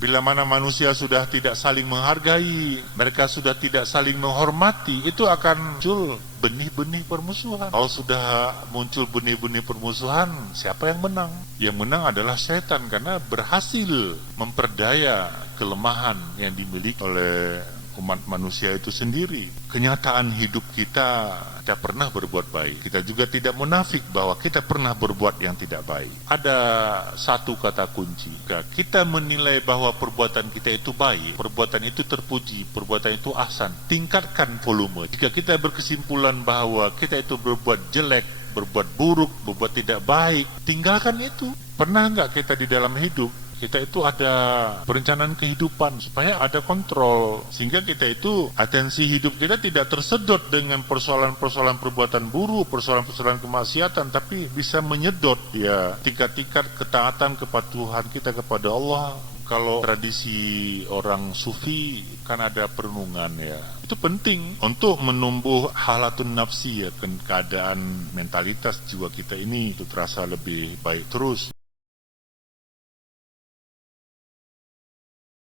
Bila mana manusia sudah tidak saling menghargai, mereka sudah tidak saling menghormati, itu akan muncul benih-benih permusuhan. Kalau sudah muncul benih-benih permusuhan, siapa yang menang? Yang menang adalah setan karena berhasil memperdaya kelemahan yang dimiliki oleh umat manusia itu sendiri. Kenyataan hidup kita tidak pernah berbuat baik. Kita juga tidak munafik bahwa kita pernah berbuat yang tidak baik. Ada satu kata kunci. Jika kita menilai bahwa perbuatan kita itu baik, perbuatan itu terpuji, perbuatan itu ahsan, tingkatkan volume. Jika kita berkesimpulan bahwa kita itu berbuat jelek, berbuat buruk, berbuat tidak baik, tinggalkan itu. Pernah enggak kita di dalam hidup kita itu ada perencanaan kehidupan supaya ada kontrol, sehingga kita itu atensi hidup kita tidak tersedot dengan persoalan-persoalan perbuatan buruk, persoalan-persoalan kemaksiatan, tapi bisa menyedot ya tingkat-tingkat ketaatan kepatuhan kita kepada Allah. Kalau tradisi orang sufi kan ada perenungan ya, itu penting untuk menumbuh halatun nafsi ya, keadaan mentalitas jiwa kita ini itu terasa lebih baik terus.